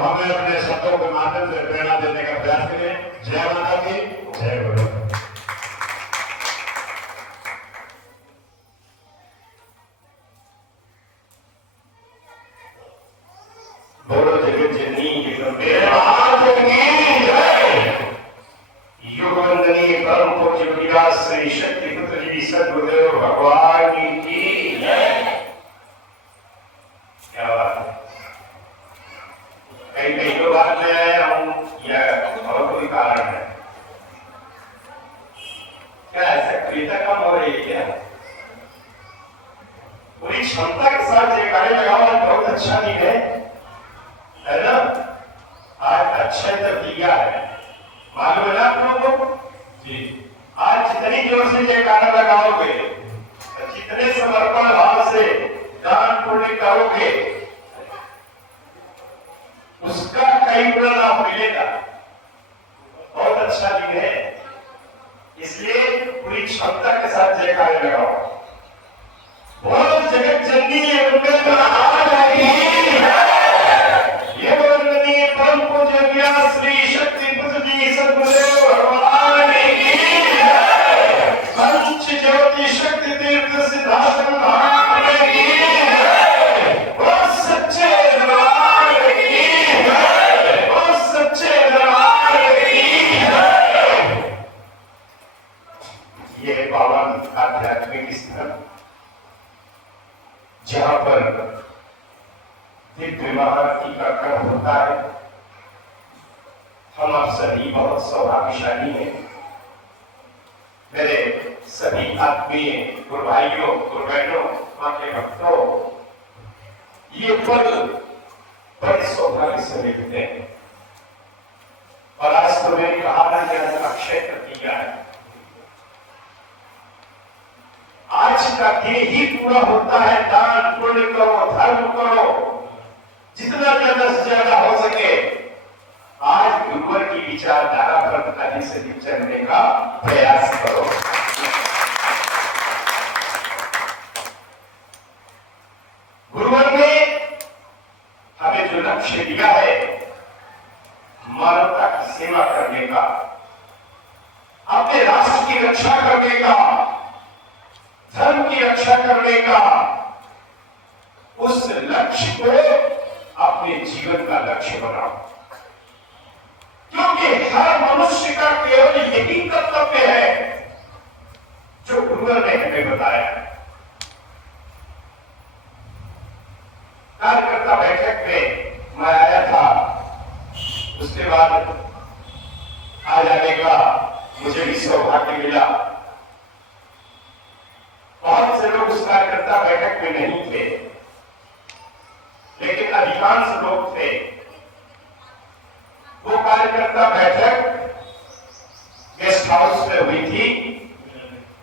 हमें अपने शब्दों के माध्यम से प्रेरणा देने का प्रयास करें। जय माता की जय गुरु। बोलो जगत जननी मेरे महाराज की जय। युग वंदनीय परम पूज्य विकास श्री शक्ति पुत्र जी सद्गुरुदेव भगवान की जय। क्या बात है। कई कई लोग मैं आया हूं या और कोई कारण है क्या? सक्रियता कम हो रही है क्या? पूरी क्षमता के साथ ये कार्य लगाओ, बहुत अच्छा दिन है ना? आज अक्षय तृतीया है, मालूम है ना आप लोगों को जी? आज जितनी जोर से ये कार्य लगाओगे, जितने समर्पण भाव से दान पुण्य करोगे, उसका कई गुना लाभ मिलेगा। बहुत अच्छा दिन है, इसलिए पूरी क्षमता के साथ ये कार्य लगाओ। बोलो जगत जननी ये वंदनीय परम पूज्य व्यास श्री शक्ति पुत्र जी सद्गुरुदेव भगवान की जय। पंच ज्योति शक्ति तीर्थ सिद्धाश्रम धाम की जय। वो सच्चे दरबार की जय। वो सच्चे दरबार की जय। ये पावन आध्यात्मिक स्थल जहां पर दिव्य महाआरती का क्रम होता है, हम आप सभी बहुत सौभाग्यशाली हैं। मेरे सभी आत्मीय गुरु भाइयों, गुरु बहनों, मां के भक्तों, ये पल बड़े सौभाग्य से मिलते हैं। और आज तो मैंने कहा ना कि अक्षय तृतीया है। आज का दिन ही पूरा होता है। दान पुण्य करो, धर्म करो, जितना ज्यादा से ज्यादा हो सके। आज गुरुवर की विचारधारा पर अधिक से अधिक चलने का प्रयास करो। गुरुवर ने हमें जो लक्ष्य दिया है, मानवता की सेवा करने का, अपने राष्ट्र की रक्षा करने का, धर्म की रक्षा करने का, उस लक्ष्य को अपने जीवन का लक्ष्य बनाओ। क्योंकि हर मनुष्य का केवल यही कर्तव्य है जो गुरुवर ने हमें बताया है। कार्यकर्ता बैठक में मैं आया था, उसके बाद आ जाने का मुझे भी सौभाग्य मिला। बहुत से लोग उस कार्यकर्ता बैठक में नहीं थे, लेकिन अधिकांश लोग थे। वो कार्यकर्ता बैठक गेस्ट हाउस में हुई थी।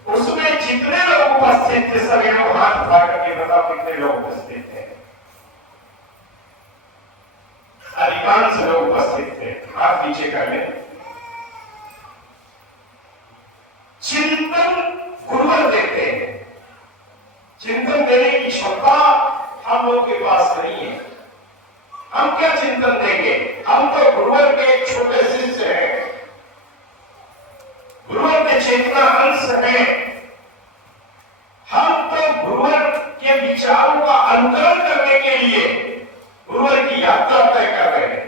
उसमें जितने लोग उपस्थित थे, सभी लोग हाथ उठा करके बताओ कितने लोग उपस्थित थे? अधिकांश लोग उपस्थित थे। हाथ नीचे कर ले। चिंतन गुरुवर देते हैं। चिंतन देने की क्षमता हम लोग के पास नहीं है। हम क्या चिंतन देंगे? हम तो गुरुवर के एक छोटे शिष्य हैं। गुरुवर के चेतना अंश हैं। हम तो गुरुवर के विचारों का अनुकरण करने के लिए गुरुवर की यात्रा तय कर रहे हैं।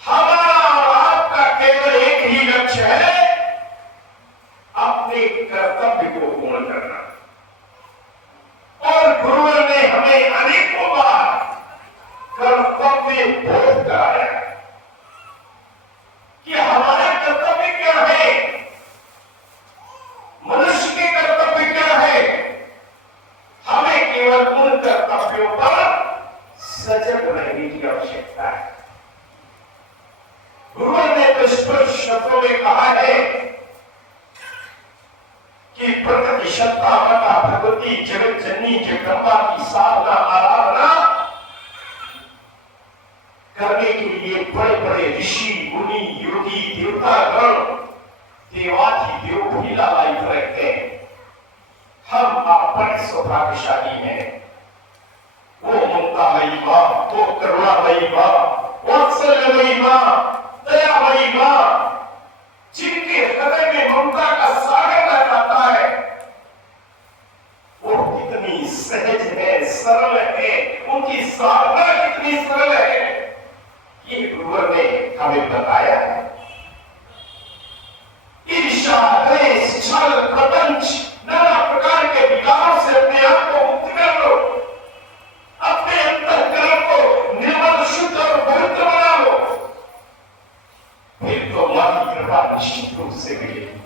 हमारा और आपका केवल एक ही लक्ष्य है, अपने कर्तव्य को पूर्ण करना। और गुरुवर ने हमें अनेकों बार कर्तव्य बोध कराया कि हमारा कर्तव्य क्या है, मनुष्य के कर्तव्य क्या है। हमें केवल उन कर्तव्यों पर सजग रहने की आवश्यकता है। गुरुवर ने तो स्पष्ट शब्दों में कहा है कि प्रकृति सत्ता माता भगवती जगत जननी जगदम्बा की साधना आराधना करने के लिए बड़े बड़े ऋषि मुनि योगी देवतागण देवाधिदेव भी लालायित रहते हैं। हम आप बड़े सौभाग्यशाली हैं। वो ममता मई मां वो करुणामयी माँ, वात्सल्यमयी माँ, दयामयी माँ, जिनके हृदय में ममता का सागर लहराता है, वो कितनी सहज है, सरल है, उनकी साधना कितनी सरल है, ये गुरुवर ने हमें बताया है। ईर्ष्या, द्वेष, छल, प्रपंच, नाना प्रकार के विकारों से अपने आप को मुक्त कर लो, अपने अंतःकरण को निर्मल, शुद्ध और पवित्र बना लो, फिर तो मां की कृपा निश्चित रूप से मिलेगी।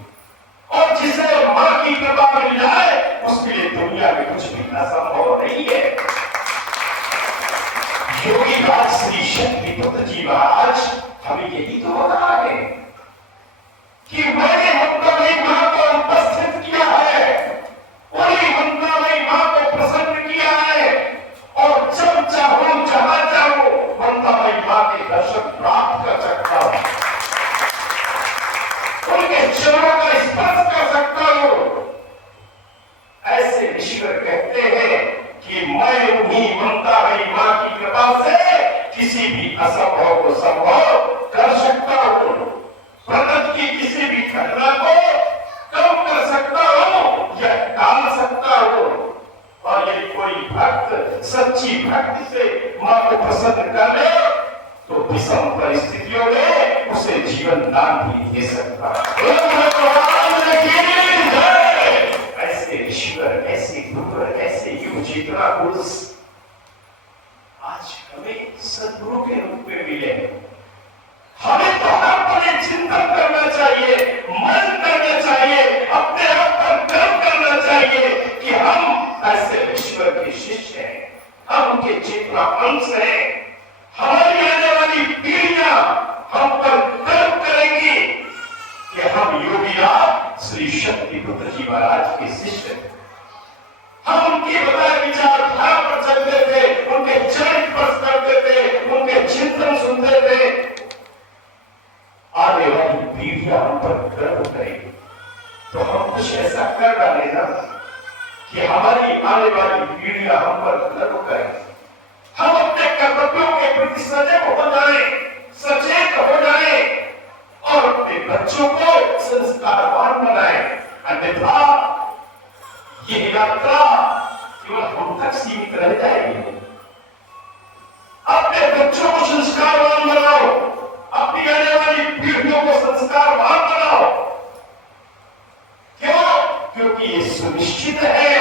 और जिसे मां की कृपा मिल जाए उसके लिए दुनिया में कुछ भी असंभव नहीं है। योगी राज श्री शक्तिपुत्र जी महाराज हमें यही तो बता रहे हैं कि मैंने मंत्रामयी मां को उपस्थित किया है, वही मंत्रामयी मां को प्रसन्न किया है, और जब चाहो जहां चाहो मंत्रामयी मां के दर्शन प्राप्त कर सकता हूं, उनके चरणों का स्पर्श कर सकता हूं। ऐसे ईश्वर कहते हैं कि मैं उन्हीं मंत्रामयी मां की कृपा से किसी भी असंभव को संभव कर सकता हूं, प्रकृति की किसी भी घटना को कम कर सकता हूं या टाल सकता हूं। और यदि कोई भक्त सच्ची भक्ति से मां को प्रसन्न कर ले तो विषम परिस्थितियों में उसे जीवन दान भी दे सकता है। ऐसे ईश्वर, ऐसे गुरु, ऐसे युग चेतना पुरुष आज हमें सद्गुरु के रूप में मिले। हमें तो अपने चिंतन करना चाहिए, मन करना चाहिए, अपने आप पर गर्व करना चाहिए कि हम ऐसे ईश्वर के शिष्य हैं, हम उनके चेतना अंश हैं। हमारी आने वाली पीढ़ियां हम पर गर्व करेंगी कि हम योगीराज श्री शक्तिपुत्र जी महाराज के शिष्य हैं। हम उनकी बताए विचारधारा पर चलते थे, उनके चरण स्पर्श करते थे, उनके चिंतन सुनते थे। आने वाली पीढ़ियां हम पर गर्व करेगी तो हम कुछ ऐसा कर डाले ना कि हमारी आने वाली पीढ़ियां हम पर गर्व करें। हम अपने कर्तव्यों के प्रति सजग हो जाएं, सचेत हो जाएं और अपने बच्चों को संस्कारवान बनाएं। अन्यथा यह यात्रा केवल हम तक सीमित रह जाएगी। अपने बच्चों को संस्कारवान बनाओ, अपनी आने वाली पीढ़ियों को संस्कारवान बनाओ। क्यों? क्योंकि ये सुनिश्चित है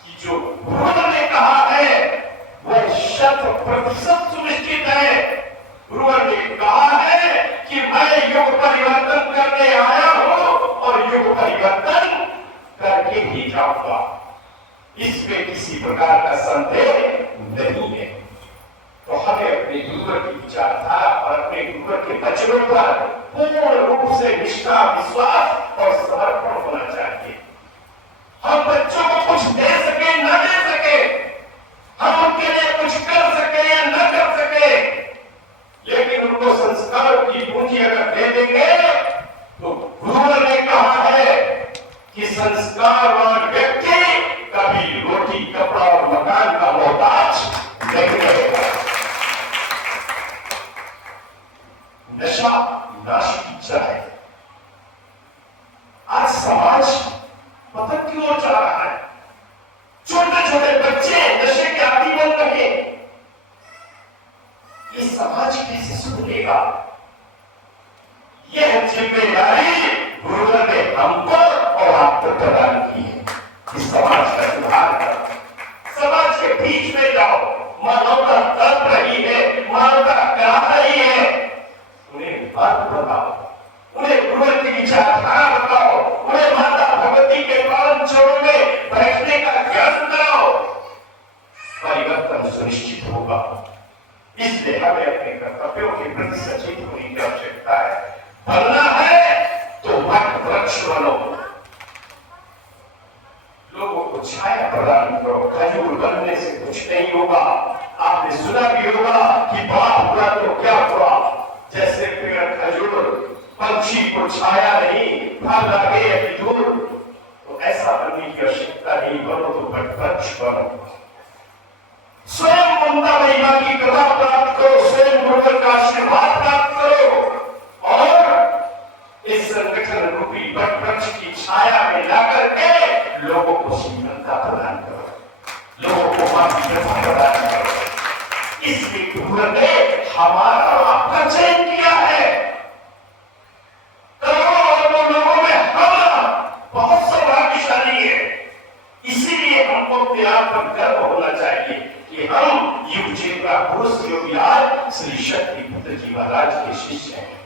कि जो गुरु ने कहा है वह 100% सुनिश्चित है। गुरु ने कहा है कि मैं युग परिवर्तन करने आया हूं और युग परिवर्तन करके ही जाऊंगा, इसमें किसी प्रकार का संदेह नहीं है। तो हमें अपने गुरुवर की विचारधारा और अपने गुरुवर के वचनों पर पूर्ण रूप से निष्ठा, विश्वास और समर्पण होना चाहिए। हम बच्चों को कुछ दे सके न दे सके, हम उनके लिए कुछ कर सके या न कर सके, लेकिन उनको संस्कार की पूंजी अगर दे देंगे तो गुरुवर ने कहा है कि संस्कारवान व्यक्ति कभी रोटी, कपड़ा और मकान का मोहताज नहीं रहेगा। नशा नाश की जड़ है। आज समाज पता क्यों चला रहा है? छोटे छोटे बच्चे नशे के आदी बन रहे। ये समाज कैसे सुधरेगा? यह जिम्मेदारी गुरुवर ने हमको और आपको प्रदान की है। इस समाज का सुधार करो, समाज के बीच में जाओ। मानवता तड़प रही है, मानवता करा रही है, उन्हें बात बताओ, उन्हें गुरुवर की विचारधारा बताओ, उन्हें माता भगवती के पावन चरणों में बैठने का ज्ञान कराओ। परिवर्तन सुनिश्चित होगा। इसलिए हमें अपने कर्तव्यों के प्रति सचेत होने की आवश्यकता है। बनना है तो वट वृक्ष बनो, लोगों को छाया प्रदान करो। खजूर बनने से कुछ नहीं होगा। आपने सुना भी होगा कि बाप हुआ तो क्या हुआ। जैसे पेड़ खजूर पंछी को छाया नहीं, फल लगे खजूर, तो ऐसा बनने की आवश्यकता नहीं। बनो तो वट वृक्ष बनो। स्वयं मंत्रामयी मां की को शीतलता प्रदान करो, लोगों को मां की कृपा प्रदान करो। इसलिए गुरुवर ने हमारा और आपका चयन किया है। करोड़ों लोगों में हम बहुत सौभाग्यशाली है। इसीलिए हमको अपने आप पर गर्व होना चाहिए कि हम युग चेतना पुरुष योगीराज श्री शक्ति पुत्र जी महाराज के शिष्य हैं।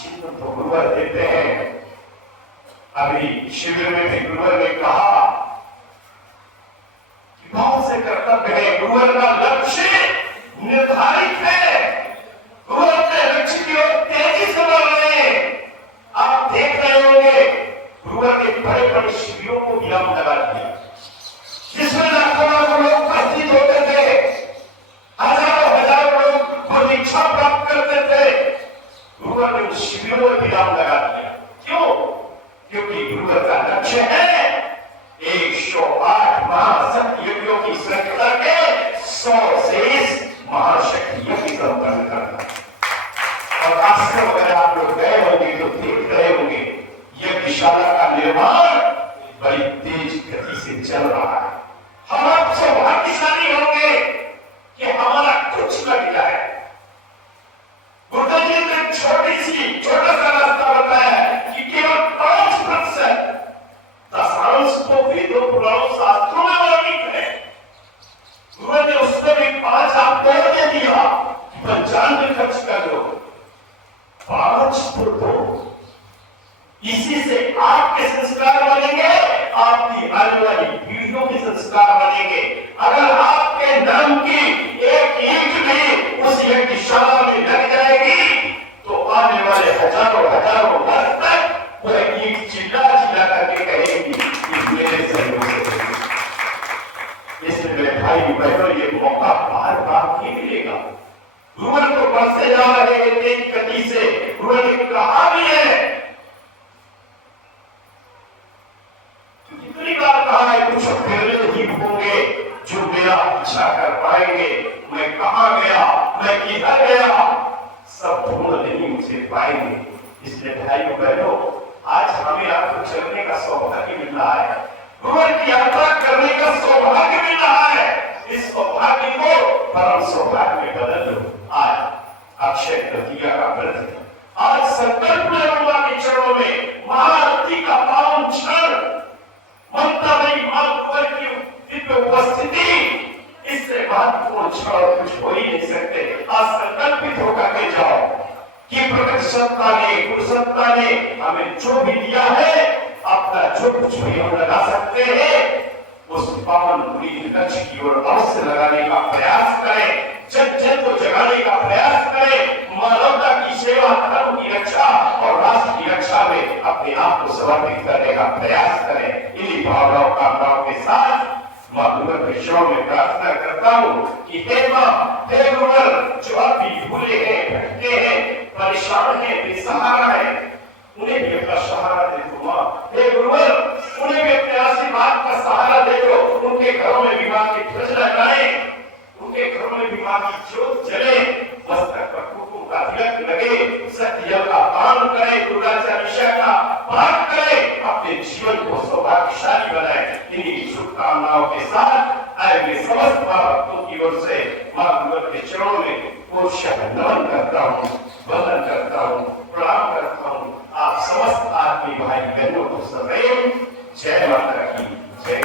चिन्ह तो गुरुवर देते हैं। अभी शिविर में भी गुरुवर ने कहा कि बहुत से कर्तव्य है, गुरुवर का लक्ष्य निर्धारित है, गुरुवर अपने लक्ष्य की ओर तेजी से बढ़ रहे हैं। आप देख रहे होंगे गुरुवर ने बड़े बड़े शिविरों को विराम लगा दिया, जिसमें लाखों लोग उपस्थित होते थे, हजारों लोग को दीक्षा प्राप्त करते थे। गुरुवर ने उस शिविरों में विराम लगा दिया। क्यों? क्योंकि गुरुवर का लक्ष्य है 108 महाशक्ति यज्ञों की श्रृंखला के 100 शेष महाशक्ति यज्ञ संपन्न करना। और आश्रम वगैरह आप लोग गए होंगे तो देख रहे होंगे यज्ञशाला का निर्माण बड़ी तेज गति से चल रहा है। हम आप सौभाग्यशाली होंगे कि हमारा कुछ लग जाए। गुरुदेव जी ने छोटा सा रास्ता बताया कि केवल 5% दशांश तो वेदों पुराणों शास्त्रों में वर्णित है। गुरुदेव ने उसमें भी 5 आपको दे दिया, 95 खर्च कर लो, 5 तो दो। इसी से आपके संस्कार बनेंगे, आपकी आने वाली पीढ़ियों के संस्कार बनेंगे। अगर आपके नाम की एक ईंट भी उस यज्ञशाला में लग जाएगी तो आने वाले हजारों वर्ष तक वह ईंट चिल्ला चिल्ला करके कहेगी कि मेरे सहयोग से। इसलिए मेरे भाई बहनों, ये मौका बार बार नहीं मिलेगा। गुरुवर को बढ़ते जा रहे हैं तेज गति से। गुरुवर ने कहा भी है, कितनी बार कहा है, कुछ पहले ही होंगे जो मेरा पीछा कर पाएंगे। मैं कहां गया, मैं किधर गया, सब ढूंढ नहीं मुझे पाएंगे। इसलिए भाइयों बहनों, आज हमें आपको चलने का सौभाग्य मिल रहा है, गुरुवर की यात्रा करने का सौभाग्य मिल रहा है। इस सौभाग्य को परम सौभाग्य में बदल दो। आज अक्षय तृतीया का व्रत है। आज संकल्प लेना के चरणों में महाआरती का पावन क्षण, ममता नहीं मां गुरुवर की दिव्य उपस्थिति, इससे महत्वपूर्ण क्षण कुछ हो ही नहीं सकते। आज संकल्पित होकर के जाओ कि प्रकट सत्ता ने, गुरु सत्ता ने हमें जो भी दिया है, अपना जो कुछ भी हम लगा सकते हैं, उस पावन पुरी लक्ष्य की ओर अवश्य लगाने का प्रयास करें। जन जन को जगाने का प्रयास करें। मानवता की सेवा, धर्म की रक्षा और राष्ट्र की रक्षा में अपने आप को समर्पित करने का प्रयास करें। इन्हीं भावनाओं कामनाओं के साथ मां गुरुवर के चरणों में प्रार्थना करता हूँ कि हे मां, हे गुरुवर, जो आप भी भूले हैं, भटके हैं, परेशान हैं, बेसहारा हैं, उन्हें भी अपना सहारा दे दो मां। हे गुरुवर, उन्हें भी अपने आशीर्वाद का सहारा दे दो। उनके घरों में विवाह की ध्वज लगाएं, उनके घरों में विवाह की ज्योत जले, मस्तक पर कुमकुम का तिलक लगे, सत्य का पान करें, दुर्गा चालीसा का पाठ करें, अपने जीवन को सौभाग्यशाली बनाएं। इन्हीं शुभकामनाओं के साथ आए समस्त भक्तों की ओर से मां गुरुवर के चरणों में नमन करता हूँ, वंदन करता हूँ, प्रणाम करता हूँ। आप समस्त आदमी भाई बहनों को सदैव जय माता की जय।